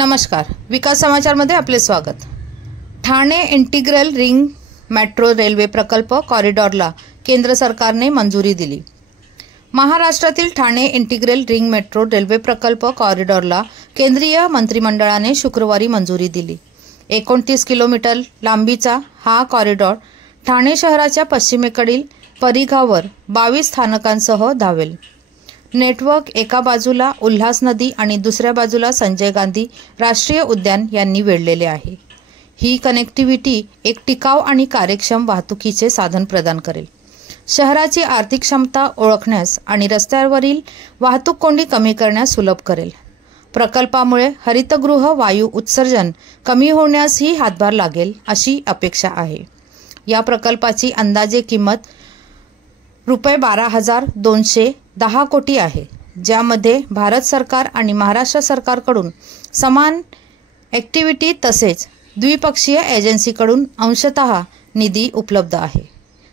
नमस्कार, विकास समाचारमध्ये आपले स्वागत। Thane integral ring metro railway प्रकल्प कॉरिडॉरला केंद्र सरकारने मंजुरी दिली। महाराष्ट्रातील Thane integral ring metro railway प्रकल्प कॉरिडॉरला केंद्रीय मंत्रिमंडळाने शुक्रवारी मंजुरी दिली। 29 किलोमीटर लांबीचा हा कॉरिडॉर ठाणे शहराच्या पश्चिमेकडील परिघावर 22 स्थानकांसह धावेल। नेटवर्क एका बाजूला उल्हास नदी आणि दुसऱ्या बाजूला संजय गांधी राष्ट्रीय उद्यान यांनी वेढलेले आहे। ही कनेक्टिव्हिटी एक टिकाऊ आणि कार्यक्षम वाहतुकीचे साधन प्रदान करेल, शहराची आर्थिक क्षमता ओळखण्यास आणि रस्त्यावरील वाहतूक कोंडी कमी करण्यास सुलभ करेल। प्रकल्पामुळे हरितगृह वायू उत्सर्जन कमी होण्यासही हातभार लागेल अशी अपेक्षा आहे। या प्रकल्पाची अंदाजे किंमत ₹12,210 कोटी आहे, ज्यामध्ये भारत सरकार आणि महाराष्ट्र सरकारकडून समान ॲक्टिव्हिटी तसेच द्विपक्षीय एजन्सीकडून अंशतः निधी उपलब्ध आहे।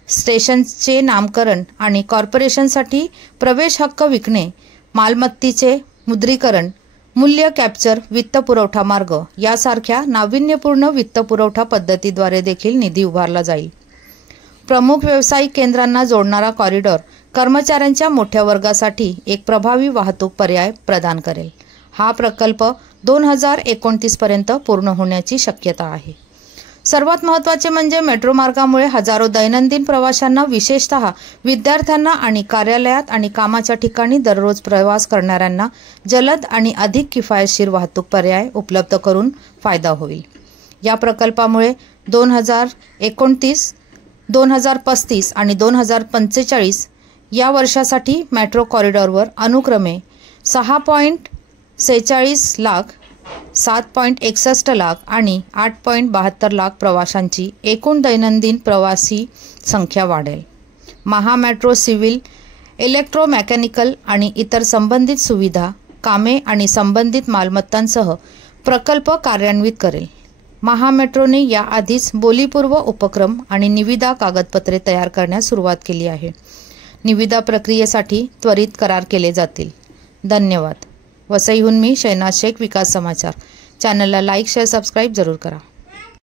स्टेशनचे नामकरण आणि कॉर्पोरेशनसाठी प्रवेश हक्क विकणे, मालमत्तेचे मुद्रीकरण, मूल्य कॅप्चर, वित्तपुरवठा मार्ग यासारख्या नाविन्यपूर्ण वित्तपुरवठा पद्धतीद्वारे देखील निधी उभारला जाईल। प्रमुख व्यावसायिक केंद्रांना जोडणारा कॉरिडॉर कर्मचाऱ्यांच्या मोठ्या वर्गासाठी एक प्रभावी वाहतूक पर्याय प्रदान करेल। हा प्रकल्प 2029 पर्यंत पूर्ण होण्याची शक्यता आहे। सर्वात महत्त्वाचे म्हणजे मेट्रो मार्गामुळे हजारो दैनंदिन प्रवाशांना, विशेषतः विद्यार्थ्यांना आणि कार्यालयात आणि कामाच्या ठिकाणी दररोज प्रवास करणाऱ्यांना जलद आणि अधिक किफायतशीर वाहतूक पर्याय उपलब्ध करून फायदा होईल। या प्रकल्पामुळे 2029, 2035 आणि 2045 या वर्षासाठी मेट्रो कॉरिडॉरवर अनुक्रमे 6.46 लाख, 7.61 लाख आणि 8.72 लाख प्रवाशांची एकूण दैनंदिन प्रवासी संख्या वाढेल। महामेट्रो सिव्हिल, इलेक्ट्रोमेकॅनिकल आणि इतर संबंधित सुविधा, कामे आणि संबंधित मालमत्तांसह प्रकल्प कार्यान्वित करेल। महामेट्रोने याआधीच बोलीपूर्व उपक्रम आणि निविदा कागदपत्रे तयार करण्यास सुरुवात केली आहे। निविदा प्रक्रियेसाठी त्वरित करार केले जातील। धन्यवाद। वसईहून मी शहनाज शेख, विकास समाचार। चॅनलला लाईक, शेअर, सबस्क्राईब जरूर करा।